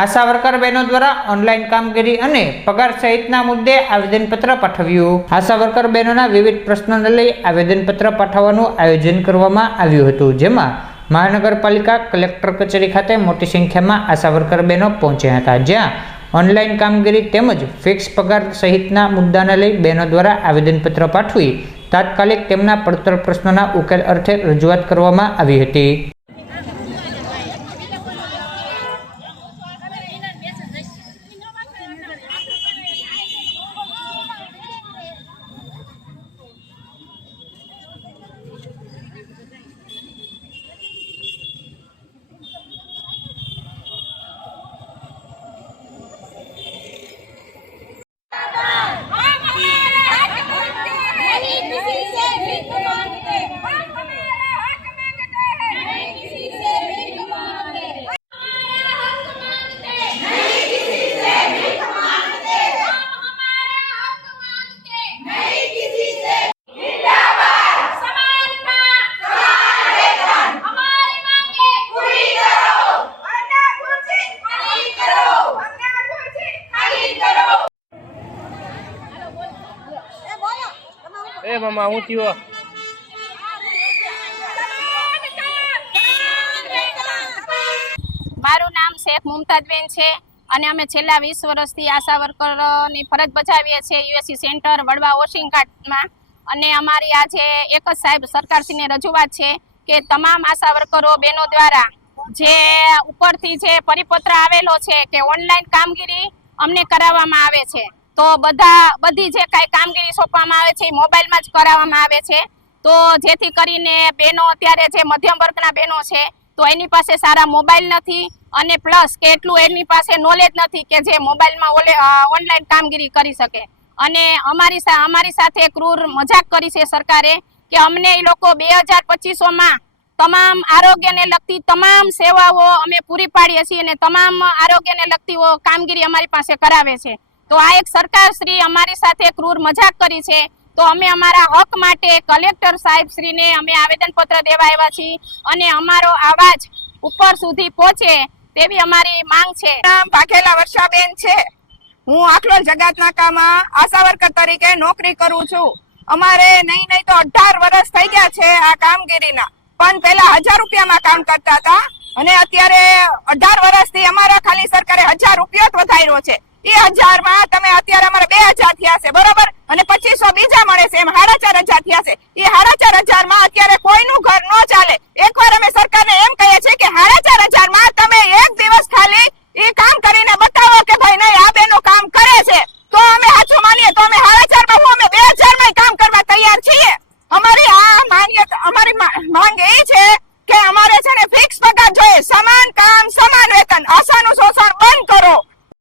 આશા worker બહેનો દ્વારા online કામગીરી અને પગાર સહિતના મુદ્દે આવેદનપત્ર પાઠવ્યું. આશા વર્કર બહેનોના વિવિધ પ્રશ્નોને લઈ આવેદનપત્ર પાઠવવાનું આયોજન કરવામાં આવ્યું હતું, જેમાં મહાનગરપાલિકા, કલેક્ટર કચેરી ખાતે મોટી સંખ્યામાં આશા વર્કર બહેનો પહોંચ્યા હતા, જ્યાં ઓનલાઈન કામગીરી તેમજ ફિક્સ પગાર સહિતના મુદ્દાને લઈ બહેનો દ્વારા આવેદનપત્ર પાઠવી તાત્કાલિક તેમના પડતર પ્રશ્નોના ઉકેલ અર્થે રજૂઆત કરવામાં આવી હતી. એ મામા, હું થયો? મારું નામ શેખ મુમતાજબેન છે અને અમે છેલ્લા વીસ વર્ષથી આશા વર્કરની ફરજ બજાવીએ છીએ યુએસસી સેન્ટર વડવા વોશિંગ ઘાટમાં અને અમારી આજે એક જ સાહેબ સરકારશ્રીને રજૂઆત છે કે તમામ આશા વર્કરો બહેનો દ્વારા જે ઉપરથી જે પરિપત્ર આવેલો છે કે ઓનલાઈન કામગીરી અમને કરાવવામાં આવે છે. તો બધા, બધી જે કાંઈ કામગીરી સોંપવામાં આવે છે એ મોબાઈલમાં જ કરાવવામાં આવે છે. તો જેથી કરીને બહેનો અત્યારે જે મધ્યમ વર્ગના બહેનો છે, તો એની પાસે સારા મોબાઈલ નથી અને પ્લસ કે એટલું એની પાસે નોલેજ નથી કે જે મોબાઈલમાં ઓનલાઈન કામગીરી કરી શકે. અને અમારી અમારી સાથે ક્રૂર મજાક કરી છે સરકારે કે અમને એ લોકો બે હજાર પચીસોમાં તમામ આરોગ્યને લગતી તમામ સેવાઓ અમે પૂરી પાડીએ છીએ અને તમામ આરોગ્યને લગતી કામગીરી અમારી પાસે કરાવે છે. તો આ એક સરકાર શ્રી અમારી સાથે ક્રૂર મજાક કરી છે. તો અમે અમારા હક માટે કલેક્ટર સાહેબ શ્રીને અમે આવેદનપત્ર દેવા આવ્યા છીએ અને અમારો અવાજ ઉપર સુધી પહોંચે તેવી અમારી માંગ છે. નામ વાઘેલા વર્ષાબેન છે. હું આખલોલ જગાતનાકામાં આશા વર્કર તરીકે નોકરી કરું છું. અમારે નહીં નહીં તો અઢાર વર્ષ થઈ ગયા છે આ કામગીરીના. પણ પહેલા હજાર રૂપિયામાં કામ કરતા હતા અને અત્યારે અઢાર વર્ષથી અમારા ખાલી સરકારે હજાર રૂપિયો જ વધાર્યો છે. એ હજારમાં તમે અત્યારે અમારે બે હજાર થયા છે, બરોબર? અને પચીસો બીજા મળે છે, એમ સાડા ચાર હજાર થયા છે. એ સાડા ચાર હજારમાં અત્યારે કોઈનું ઘર ન ચાલે. એકવાર અમે